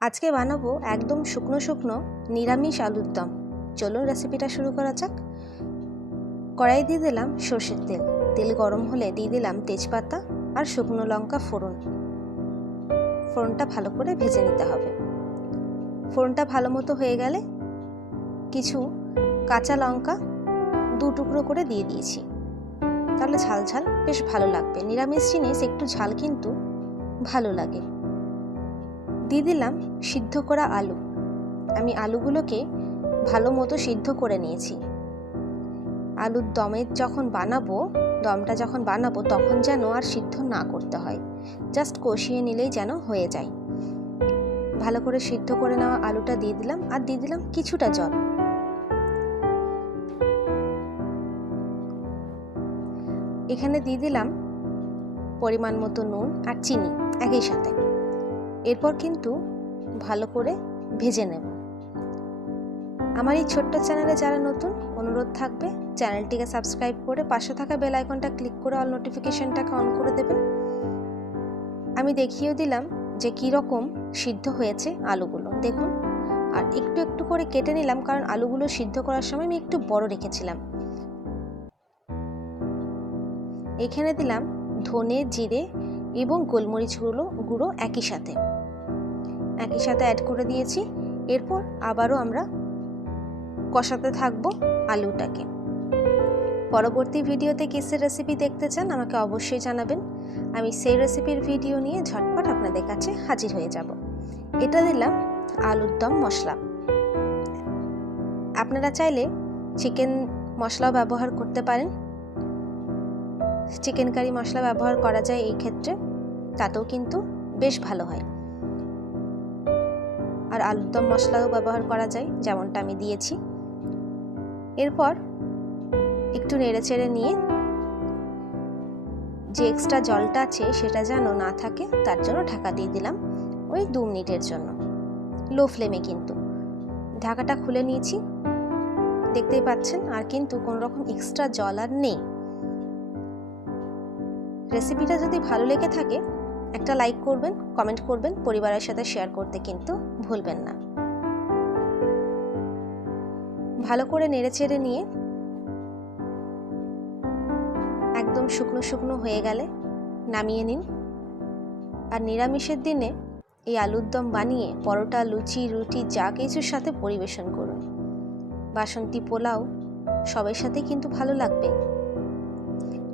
আজকে বানাবো একদম শুকনো শুকনো নিরামিষ আলুর দম। চলুন রেসিপিটা শুরু করা যাক। কড়াই দিয়ে দিলাম সর্ষের তেল। তেল গরম হলে দিয়ে দিলাম তেজপাতা আর শুকনো লঙ্কা ফোড়ন। ফোড়নটা ভালো করে ভেজে নিতে হবে। ফোড়নটা ভালো মতো হয়ে গেলে কিছু কাঁচা লঙ্কা দু টুকরো করে দিয়ে দিয়েছি। তাহলে ঝাল ঝাল বেশ ভালো লাগবে। নিরামিষ জিনিস একটু ঝাল কিন্তু ভালো লাগে। দিয়ে দিলাম সিদ্ধ করা আলু। আমি আলুগুলোকে ভালো মতো সিদ্ধ করে নিয়েছি। আলুর দমের যখন বানাবো, দমটা যখন বানাবো, তখন যেন আর সিদ্ধ না করতে হয়। জাস্ট কষিয়ে নিলেই যেন হয়ে যায়। ভালো করে সিদ্ধ করে নেওয়া আলুটা দিয়ে দিলাম আর দিয়ে দিলাম কিছুটা জল। এখানে দিয়ে দিলাম পরিমাণ মতো নুন আর চিনি একই সাথে। এরপর কিন্তু ভালো করে ভেজে নেব। আমার এই ছোট্ট চ্যানেলে যারা নতুন, অনুরোধ থাকবে চ্যানেলটিকে সাবস্ক্রাইব করে পাশে থাকা বেল আইকনটা ক্লিক করে অল নোটিফিকেশনটাকে অন করে দেবেন। আমি দেখিয়েও দিলাম যে কী রকম সিদ্ধ হয়েছে আলুগুলো। দেখুন, আর একটু একটু করে কেটে নিলাম কারণ আলুগুলো সিদ্ধ করার সময় আমি একটু বড় রেখেছিলাম। এখানে দিলাম ধনে, জিরে এবং গোলমরিচ গুঁড়ো গুঁড়ো একই সাথে। একই সাথে অ্যাড করে দিয়েছি। এরপর আবারও আমরা কষাতে থাকব আলুটাকে। পরবর্তী ভিডিওতে কিসের রেসিপি দেখতে চান আমাকে অবশ্যই জানাবেন। আমি সেই রেসিপির ভিডিও নিয়ে ঝটপট আপনাদের কাছে হাজির হয়ে যাব। এটা দিলাম আলুর দম মশলা। আপনারা চাইলে চিকেন মশলাও ব্যবহার করতে পারেন। চিকেন কারি মশলা ব্যবহার করা যায় এই ক্ষেত্রে। তাতেও কিন্তু বেশ ভালো হয়। আর আলুর দম মশলাও ব্যবহার করা যায়, যেমনটা আমি দিয়েছি। এরপর একটু নেড়ে চেড়ে নিয়ে যে এক্সট্রা জলটা আছে সেটা যেন না থাকে, তার জন্য ঢাকা দিয়ে দিলাম ওই দু মিনিটের জন্য। লো ফ্লেমে কিন্তু। ঢাকাটা খুলে নিয়েছি। দেখতেই পাচ্ছেন, আর কিন্তু কোনো রকম এক্সট্রা জল আর নেই। রেসিপিটা যদি ভালো লেগে থাকে একটা লাইক করবেন কমেন্ট করবেন, পরিবারের সাথে শেয়ার করতে কিন্তু ভুলবেন না। ভালো করে নেড়ে চেড়ে নিয়ে একদম শুকনো শুকনো হয়ে গেলে নামিয়ে নিন। আর নিরামিষের দিনে এই আলুর দম বানিয়ে পরোটা, লুচি, রুটি, যা কিছুর সাথে পরিবেশন করুন। বাসন্তী পোলাও সবের সাথে কিন্তু ভালো লাগবে।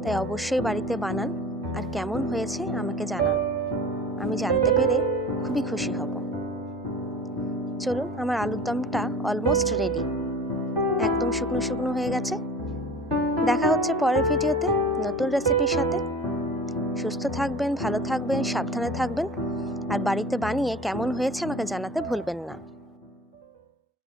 তাই অবশ্যই বাড়িতে বানান। আর কেমন হয়েছে আমাকে জানান আমি জানতে পেরে খুবই খুশি হব। চলুন, আমার আলুর দমটা অলমোস্ট রেডি একদম শুকনো শুকনো হয়ে গেছে। দেখা হচ্ছে পরের ভিডিওতে নতুন রেসিপির সাথে। সুস্থ থাকবেন, ভালো থাকবেন, সাবধানে থাকবেন। আর বাড়িতে বানিয়ে কেমন হয়েছে আমাকে জানাতে ভুলবেন না।